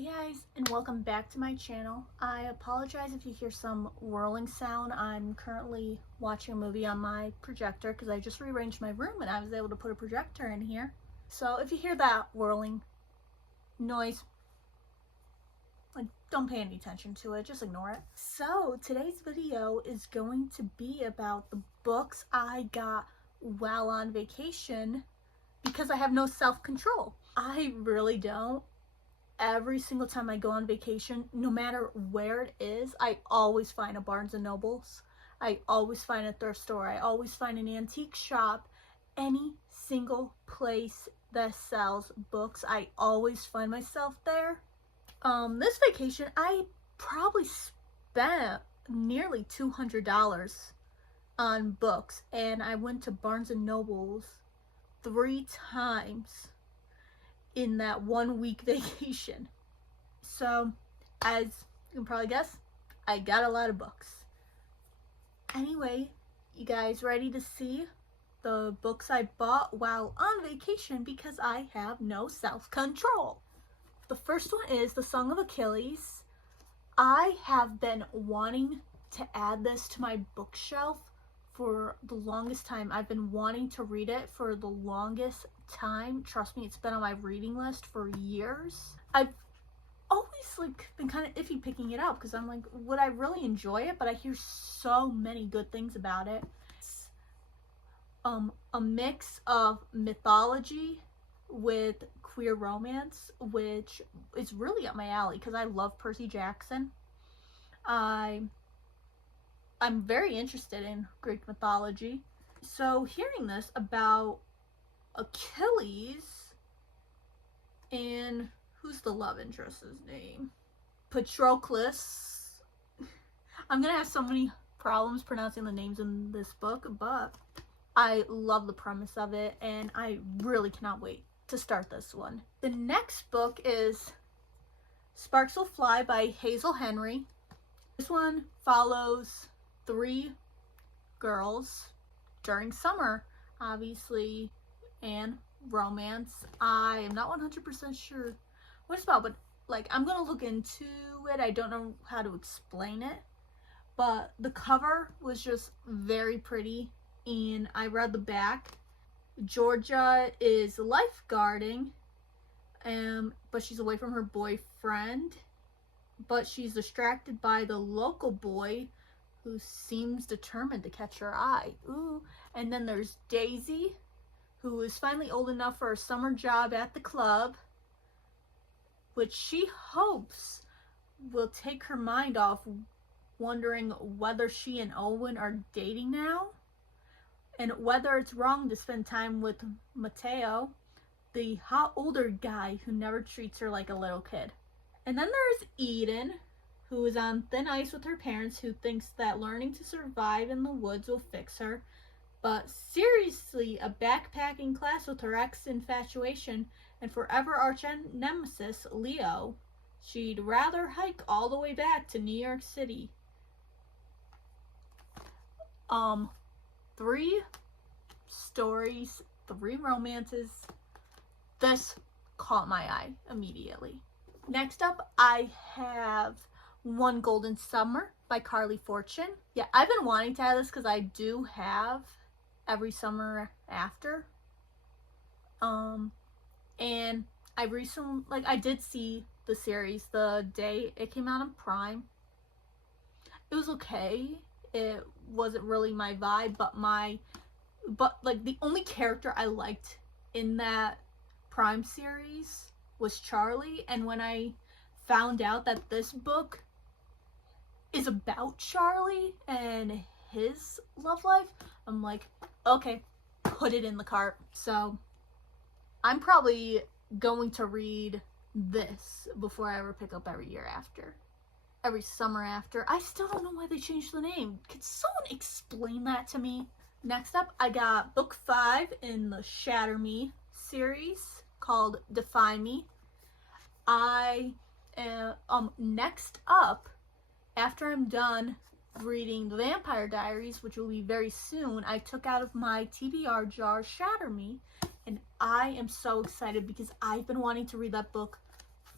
Hey guys, and welcome back to my channel. I apologize if you hear some whirling sound. I'm currently watching a movie on my projector because I just rearranged my room and I was able to put a projector in here. So if you hear that whirling noise, like, don't pay any attention to it, just ignore it. So today's video is going to be about the books I got while on vacation because I have no self-control. I really don't. Every single time I go on vacation, no matter where it is, I always find a Barnes & Nobles. I always find a thrift store. I always find an antique shop. Any single place that sells books, I always find myself there. This vacation, I probably spent nearly $200 on books, and I went to Barnes & Nobles 3 times in that 1 week vacation. So, as you can probably guess, I got a lot of books. Anyway, you guys ready to see the books I bought while on vacation because I have no self-control? The first one is The Song of Achilles. I have been wanting to add this to my bookshelf for the longest time. I've been wanting to read it for the longest time. Trust me, it's been on my reading list for years. I've always been kind of iffy picking it up because I'm like, would I really enjoy it? But I hear so many good things about it. It's a mix of mythology with queer romance, which is really up my alley because I love Percy Jackson. I'm very interested in Greek mythology. So hearing this about Achilles and who's the love interest's name? Patroclus. I'm gonna have so many problems pronouncing the names in this book, but I love the premise of it and I really cannot wait to start this one. The next book is Sparks Will Fly by Hazel Henry. This one follows 3 girls during summer, obviously, and romance. I am not 100% sure what it's about, but I'm gonna look into it. I don't know how to explain it, but the cover was just very pretty, and I read the back. Georgia is lifeguarding, but she's away from her boyfriend, but she's distracted by the local boy who seems determined to catch her eye. Ooh. And then there's Daisy, who is finally old enough for a summer job at the club, which she hopes will take her mind off wondering whether she and Owen are dating now, and whether it's wrong to spend time with Mateo, the hot older guy who never treats her like a little kid. And then there's Eden, who is on thin ice with her parents, who thinks that learning to survive in the woods will fix her, but seriously a backpacking class with her ex-infatuation and forever arch-nemesis Leo, she'd rather hike all the way back to New York City. 3 stories, 3 romances. This caught my eye immediately. Next up, I have One Golden Summer by Carly Fortune. Yeah, I've been wanting to have this because I do have Every Summer After. And I recently, I did see the series the day it came out on Prime. It was okay. It wasn't really my vibe, but the only character I liked in that Prime series was Charlie, and when I found out that this book is about Charlie and his love life, I'm like, okay, put it in the cart. So I'm probably going to read this before I ever pick up Every Summer After. I still don't know why they changed the name. Could someone explain that to me? Next up, I got book 5 in the Shatter Me series called Defy Me. Next up, after I'm done reading The Vampire Diaries, which will be very soon, I took out of my TBR jar Shatter Me, and I am so excited because I've been wanting to read that book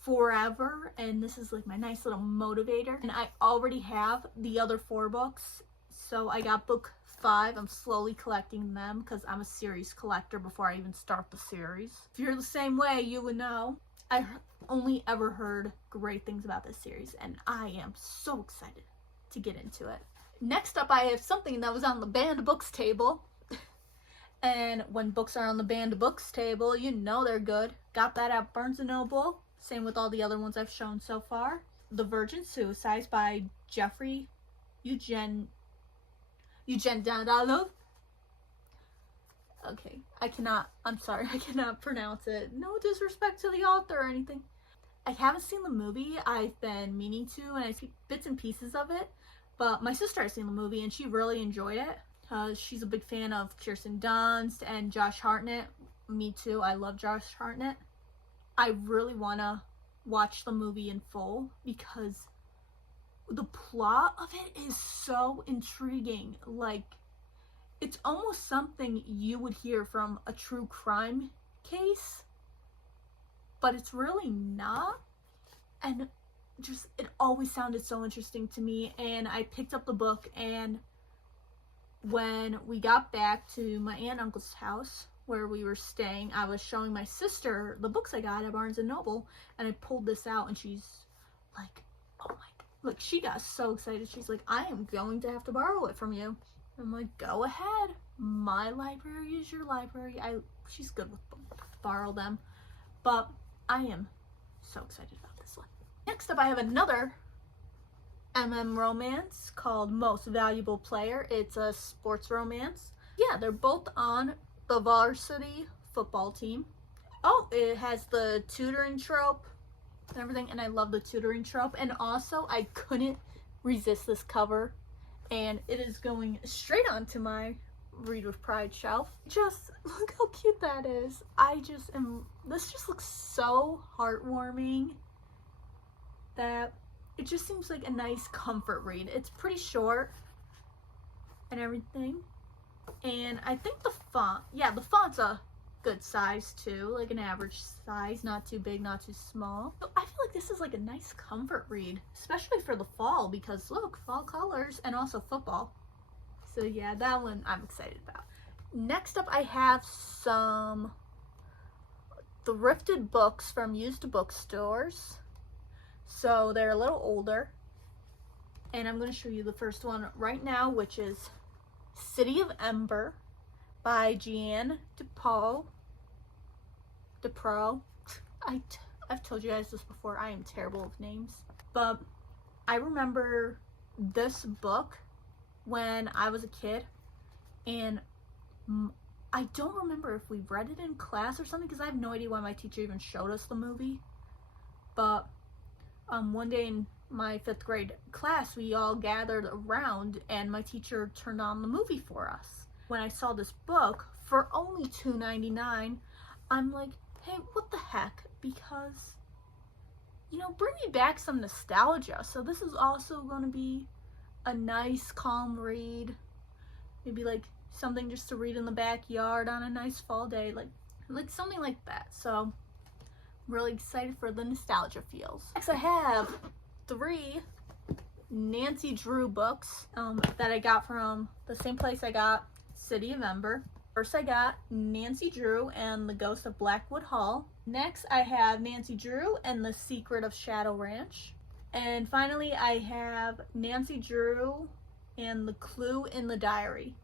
forever, and this is like my nice little motivator. And I already have the other 4 books, so I got book 5. I'm slowly collecting them because I'm a series collector before I even start the series. If you're the same way, you would know. I only ever heard great things about this series, and I am so excited to get into it. Next up, I have something that was on the banned books table. And when books are on the banned books table, you know they're good. Got that at Barnes & Noble. Same with all the other ones I've shown so far. The Virgin Suicides by Jeffrey Eugene Dadalov. Okay, I'm sorry, I cannot pronounce it. No disrespect to the author or anything. I haven't seen the movie. I've been meaning to, and I see bits and pieces of it. But my sister has seen the movie, and she really enjoyed it. She's a big fan of Kirsten Dunst and Josh Hartnett. Me too, I love Josh Hartnett. I really want to watch the movie in full because the plot of it is so intriguing. Like, it's almost something you would hear from a true crime case, but it's really not. And just, it always sounded so interesting to me, and I picked up the book, and when we got back to my aunt and uncle's house where we were staying, I was showing my sister the books I got at Barnes & Noble, and I pulled this out, and she's like, oh my, like, she got so excited. She's like, I am going to have to borrow it from you. I'm like, go ahead. My library is your library. She's good with borrow them, but I am so excited about this one. Next up, I have another romance called Most Valuable Player. It's a sports romance. Yeah, they're both on the varsity football team. Oh, it has the tutoring trope and everything, and I love the tutoring trope. And also, I couldn't resist this cover, and it is going straight onto my Read with Pride shelf. Just look how cute that is. This just looks so heartwarming that it just seems like a nice comfort read. It's pretty short and everything. And I think the font's a good size too, like an average size, not too big, not too small. So I feel like this is like a nice comfort read, especially for the fall, because look, fall colors and also football. So yeah, that one I'm excited about. Next up, I have some thrifted books from used bookstores. So they're a little older, and I'm going to show you the first one right now, which is City of Ember by Jeanne Dupro. I've told you guys this before, I am terrible with names, but I remember this book when I was a kid, and I don't remember if we read it in class or something, because I have no idea why my teacher even showed us the movie. But one day in my 5th grade class, we all gathered around, and my teacher turned on the movie for us. When I saw this book for only $2.99, I'm like, hey, what the heck? Because, you know, bring me back some nostalgia. So this is also going to be a nice, calm read. Maybe like something just to read in the backyard on a nice fall day, like something like that. So I'm really excited for the nostalgia feels. Next, I have 3 Nancy Drew books that I got from the same place I got City of Ember. First, I got Nancy Drew and the Ghost of Blackwood Hall. Next, I have Nancy Drew and the Secret of Shadow Ranch. And finally, I have Nancy Drew and the Clue in the Diary.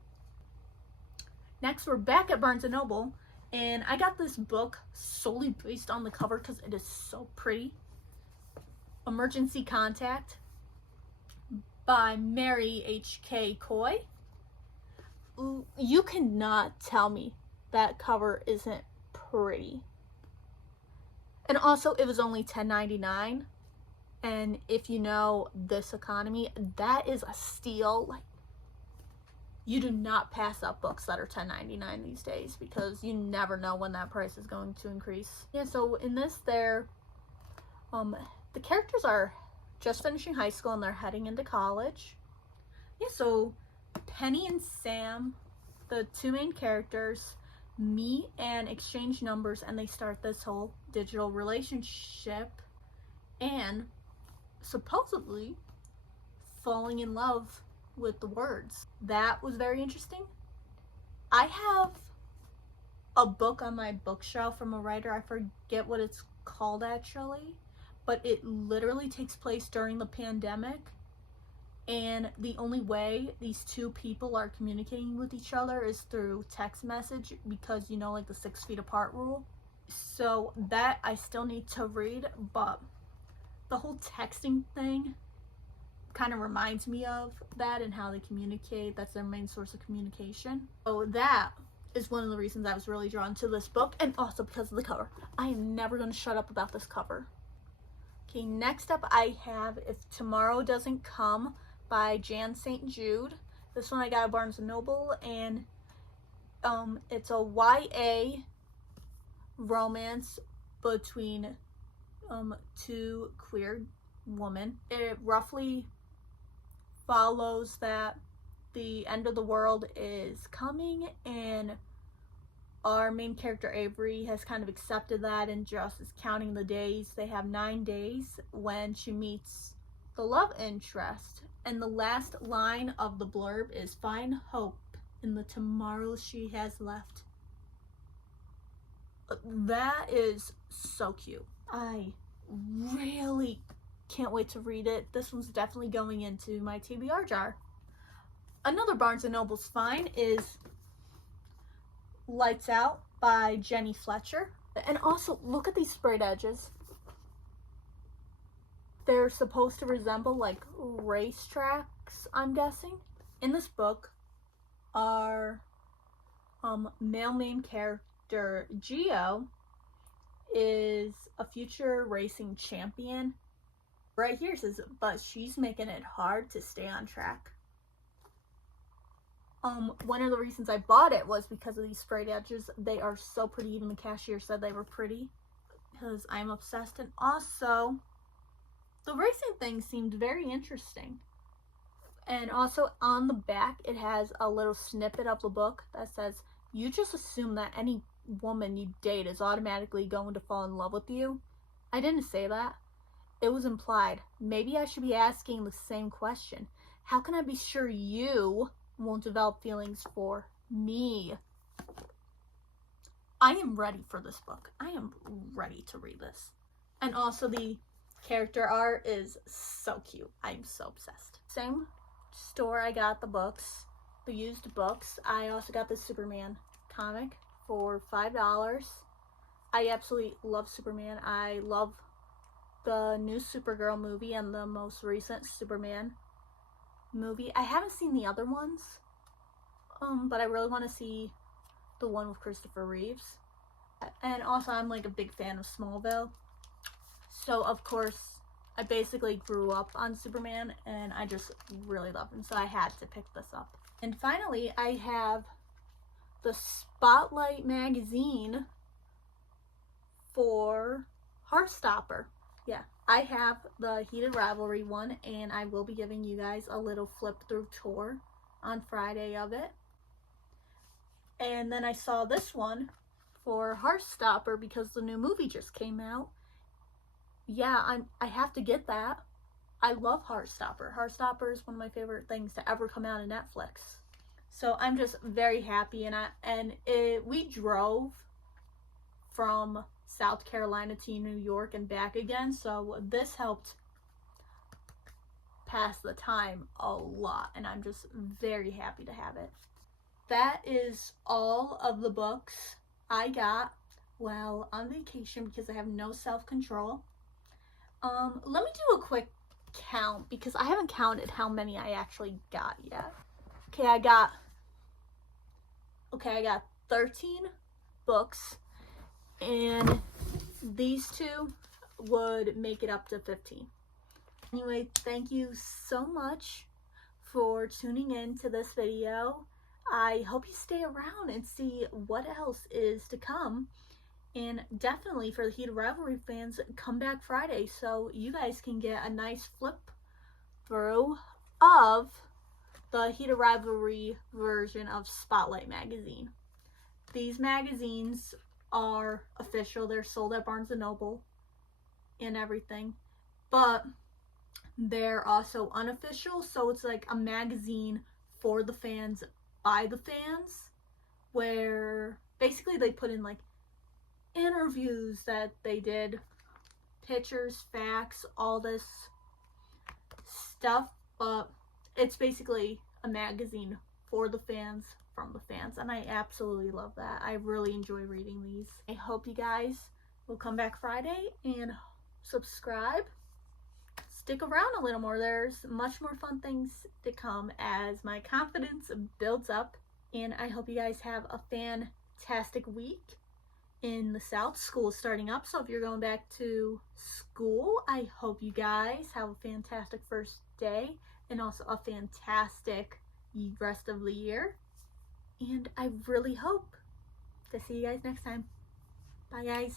Next, we're back at Barnes & Noble, and I got this book solely based on the cover because it is so pretty. Emergency Contact by Mary H.K. Coy. You cannot tell me that cover isn't pretty. And also, it was only $10.99. And if you know this economy, that is a steal. Like, you do not pass up books that are $10.99 these days, because you never know when that price is going to increase. Yeah, so in this, the characters are just finishing high school and they're heading into college. Yeah, so Penny and Sam, the 2 main characters, meet and exchange numbers, and they start this whole digital relationship and supposedly falling in love with the words. That was very interesting. I have a book on my bookshelf from a writer, I forget what it's called actually, but it literally takes place during the pandemic, and the only way these two people are communicating with each other is through text message, because you know, like the 6 feet apart rule. So that I still need to read, but the whole texting thing kind of reminds me of that and how they communicate. That's their main source of communication. So that is one of the reasons I was really drawn to this book, and also because of the cover. I am never going to shut up about this cover. Okay, next up I have If Tomorrow Doesn't Come by Jan St. Jude. This one I got at Barnes & Noble, and it's a YA romance between two queer women. It roughly follows that the end of the world is coming, and our main character Avery has kind of accepted that and just is counting the days. They have 9 days when she meets the love interest, and the last line of the blurb is "Find hope in the tomorrows she has left." That is so cute. I really can't wait to read it. This one's definitely going into my TBR jar. Another Barnes & Noble's find is Lights Out by Jenny Fletcher. And also, look at these sprayed edges. They're supposed to resemble like racetracks, I'm guessing. In this book, our male main character, Gio, is a future racing champion. Right here it says, but she's making it hard to stay on track. One of the reasons I bought it was because of these sprayed edges. They are so pretty. Even the cashier said they were pretty, because I'm obsessed. And also, the racing thing seemed very interesting. And also on the back, it has a little snippet of the book that says, "You just assume that any woman you date is automatically going to fall in love with you." I didn't say that. It was implied. Maybe I should be asking the same question. How can I be sure you won't develop feelings for me? I am ready for this book. I am ready to read this. And also the character art is so cute. I'm so obsessed. Same store I got the books, the used books. I also got the Superman comic for $5. I absolutely love Superman. I love the new Supergirl movie and the most recent Superman movie. I haven't seen the other ones, but I really want to see the one with Christopher Reeves. And also, I'm like a big fan of Smallville, so of course I basically grew up on Superman, and I just really love him, so I had to pick this up. And finally, I have the Spotlight magazine for Heartstopper. Yeah, I have the Heated Rivalry one, and I will be giving you guys a little flip through tour on Friday of it. And then I saw this one for Heartstopper because the new movie just came out. Yeah, I have to get that. I love Heartstopper. Heartstopper is one of my favorite things to ever come out of Netflix. So I'm just very happy, and we drove from South Carolina to New York and back again, so this helped pass the time a lot, and I'm just very happy to have it. That is all of the books I got while on vacation because I have no self-control. Let me do a quick count because I haven't counted how many I actually got yet. Okay, I got 13 books, and these two would make it up to 15. Anyway, thank you so much for tuning in to this video. I hope you stay around and see what else is to come. And definitely for the Heated Rivalry fans, come back Friday so you guys can get a nice flip through of the Heated Rivalry version of Spotlight magazine. These magazines are official. They're sold at Barnes & Noble and everything. but they're also unofficial, so it's like a magazine for the fans by the fans, where basically they put in like interviews that they did, pictures, facts, all this stuff, but it's basically a magazine for the fans from the fans, and I absolutely love that. I really enjoy reading these. I hope you guys will come back Friday and subscribe. Stick around a little more. There's much more fun things to come as my confidence builds up, and I hope you guys have a fantastic week. In the South, school is starting up, so if you're going back to school, I hope you guys have a fantastic first day and also a fantastic rest of the year. And I really hope to see you guys next time. Bye, guys.